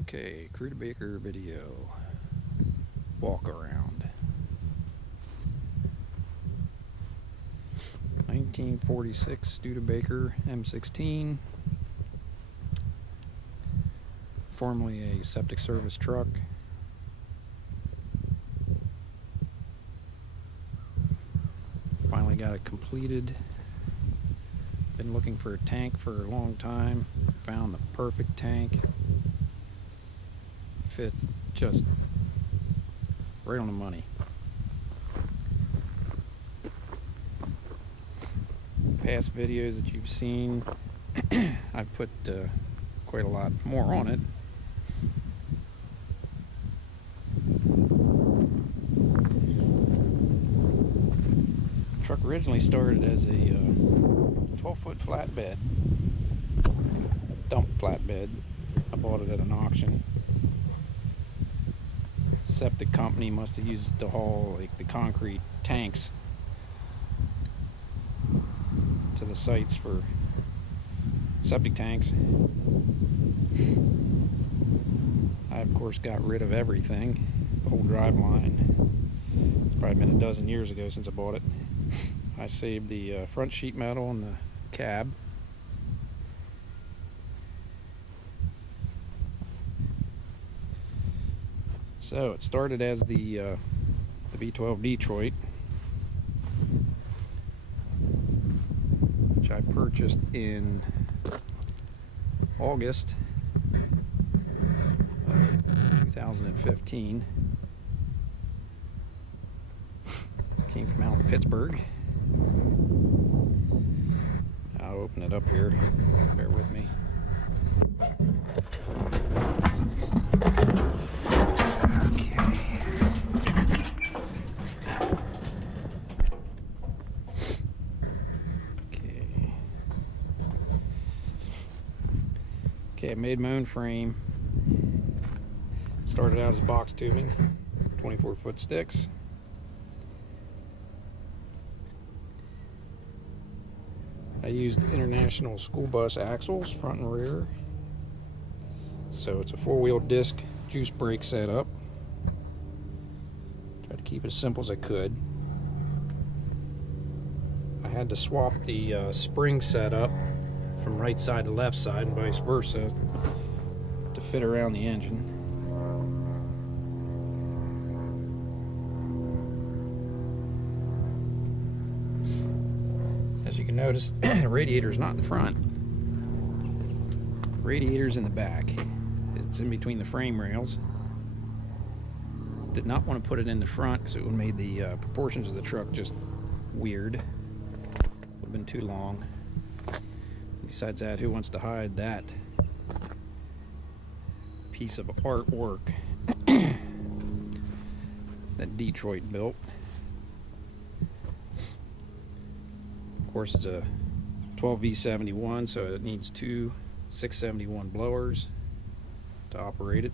Okay, Crudebaker video. Walk around. 1946 Studebaker M16. Formerly a septic service truck. Finally got it completed. Been looking for a tank for a long time. Found the perfect tank. Fit just right on the money. Past videos that you've seen, I've put quite a lot more on it. The truck originally started as a 12-foot flatbed, dump flatbed. I bought it at an auction. Septic company must have used it to haul like the concrete tanks to the sites for septic tanks. I of course got rid of everything, the whole drive line. It's probably been a dozen years ago since I bought it. I saved the front sheet metal and the cab. So it started as the V12 Detroit, which I purchased in August 2015. Came from out in Pittsburgh. I'll open it up here. Bear with me. Okay, I made my own frame. Started out as box tubing, 24-foot sticks. I used International school bus axles, front and rear. So it's a 4-wheel disc juice brake setup. Tried to keep it as simple as I could. I had to swap the spring setup from right side to left side and vice versa to fit around the engine. As you can notice, the radiator's not in the front. The radiator's in the back. It's in between the frame rails. Did not want to put it in the front because it would have made the proportions of the truck just weird. Would have been too long. Besides that, who wants to hide that piece of artwork that Detroit built? Of course, it's a 12V71, so it needs two 671 blowers to operate it.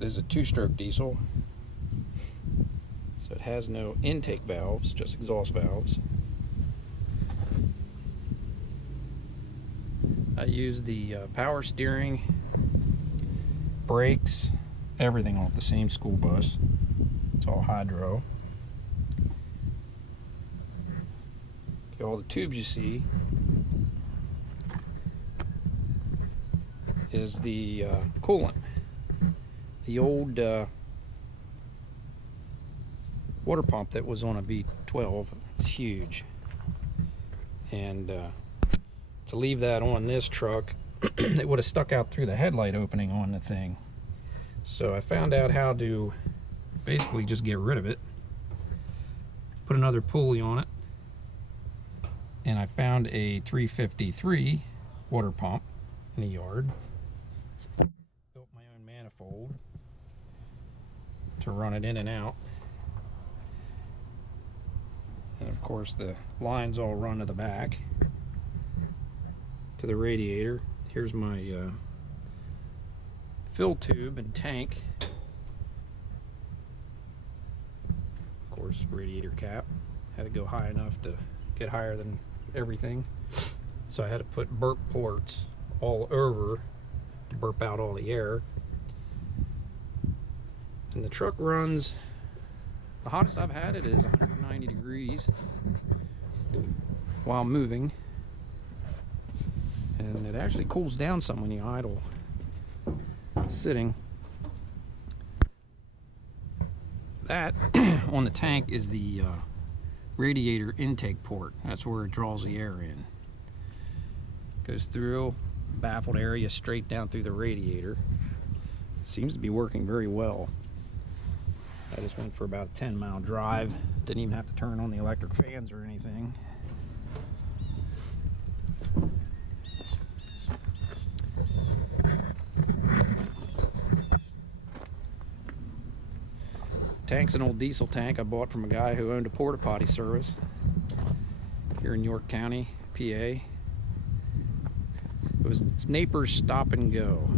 It is a 2-stroke diesel, so it has no intake valves, just exhaust valves. I use the power steering, brakes, everything off the same school bus. It's all hydro. Okay, all the tubes you see is the coolant. The old water pump that was on a V12. It's huge, and to leave that on this truck, it would have stuck out through the headlight opening on the thing. So I found out how to basically just get rid of it. Put another pulley on it, and I found a 353 water pump in the yard. Built my own manifold to run it in and out. And of course the lines all run to the back to the radiator. Here's my fill tube and tank. Of course, radiator cap. Had to go high enough to get higher than everything. So I had to put burp ports all over burp out all the air. And the truck runs, the hottest I've had it is 190 degrees while moving. And it actually cools down some when you idle sitting. That on the tank is the radiator intake port. That's where it draws the air in. Goes through baffled area straight down through the radiator. Seems to be working very well. I just went for about a 10-mile drive. Didn't even have to turn on the electric fans or anything. Tank's an old diesel tank I bought from a guy who owned a porta potty service here in York County, PA. It was Naper's Stop and Go.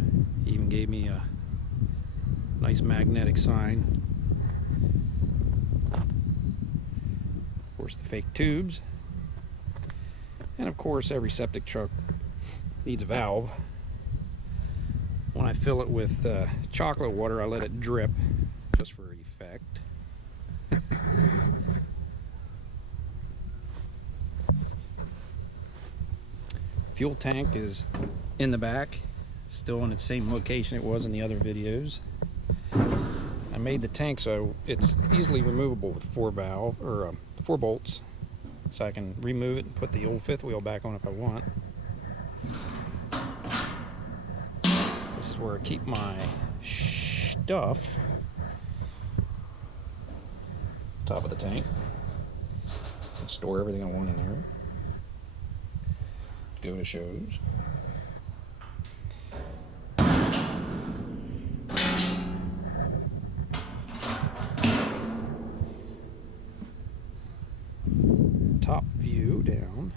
He even gave me a nice magnetic sign. Of course, the fake tubes. And of course, every septic truck needs a valve. When I fill it with chocolate water, I let it drip just for effect. Fuel tank is in the back, still in its same location it was in the other videos. I made the tank so it's easily removable with 4 bolts, so I can remove it and put the old 5th wheel back on if I want. This is where I keep my stuff. Top of the tank. Store everything I want in there. Go to shows. Top view down.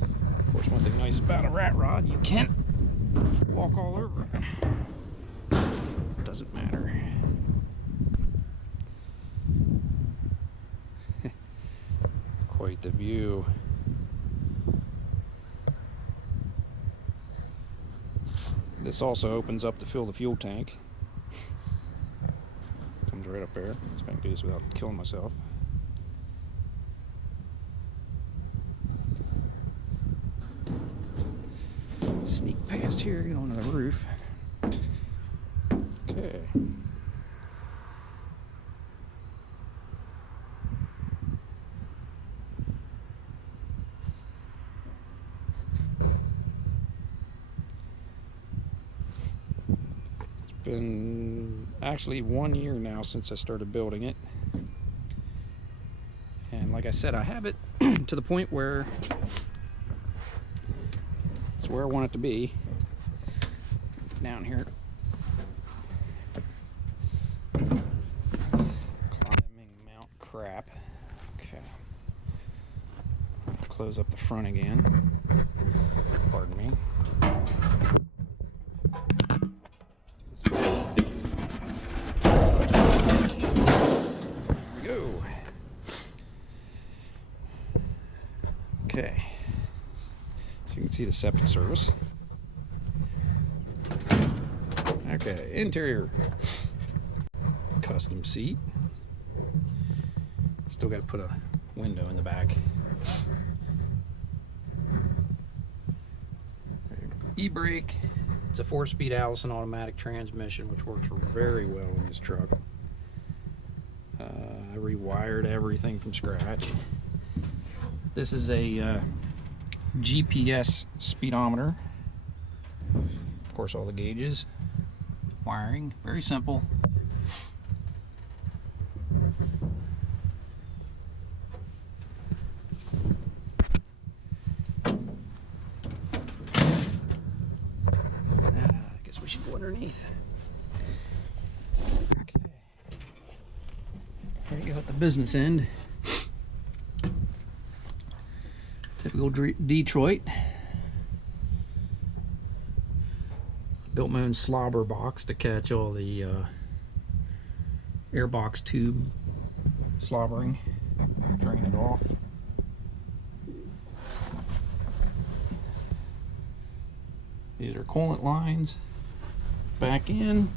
Of course, one thing nice about a rat rod, you can't walk all over it. Doesn't matter. Quite the view. This also opens up to fill the fuel tank. Comes right up there. Let's see if I can do this without killing myself. Sneak past here, get onto the roof. Okay. Been actually 1 year now since I started building it, and like I said, I have it to the point where it's where I want it to be. Down here, climbing mount crap. Okay, close up the front again. Pardon me. Okay, so you can see the septic service. Okay, interior, custom seat. Still got to put a window in the back. E-brake. It's a 4-speed Allison automatic transmission, which works very well in this truck. I rewired everything from scratch. This is a GPS speedometer. Of course, all the gauges. Wiring, very simple. I guess we should go underneath. Okay. There you go at the business end. Typical Detroit. Built my own slobber box to catch all the airbox tube slobbering. Drain it off. These are coolant lines. Back in.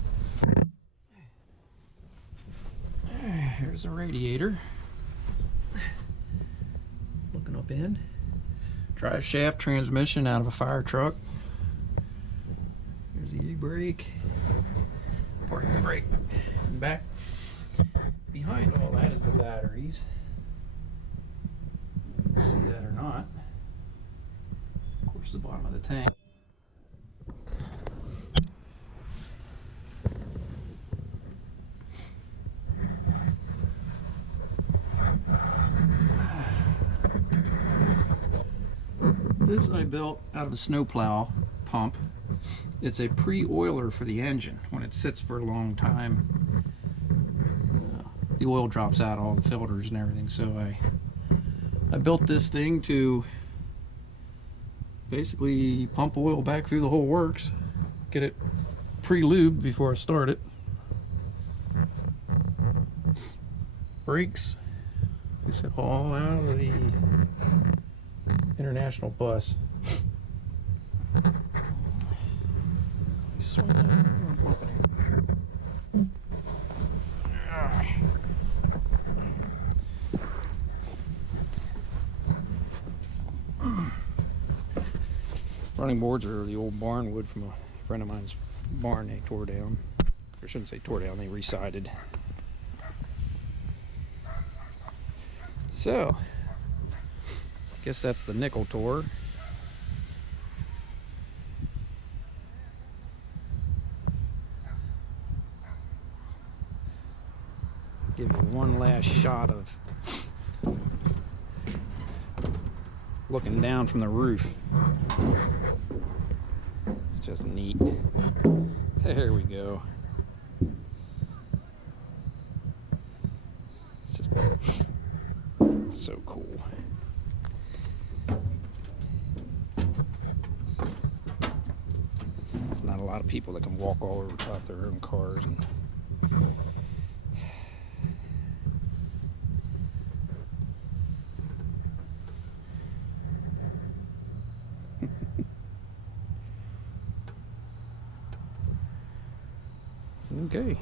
Here's the radiator. Looking up in. Drive shaft transmission out of a fire truck. Here's the e-brake. Parking brake. And back behind all that is the batteries. See that or not. Of course, the bottom of the tank. This I built out of a snowplow pump. It's a pre-oiler for the engine. When it sits for a long time, the oil drops out all the filters and everything. So I built this thing to basically pump oil back through the whole works, get it pre-lubed before I start it. Brakes, I said, all out of the International bus. Swing that. Running boards are the old barn wood from a friend of mine's barn they tore down. I shouldn't say tore down, they resided. So, I guess that's the nickel tour. Give you one last shot of looking down from the roof. It's just neat. There we go. It's just so cool. There's not a lot of people that can walk all over top of their own cars. And okay.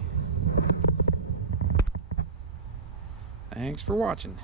Thanks for watching.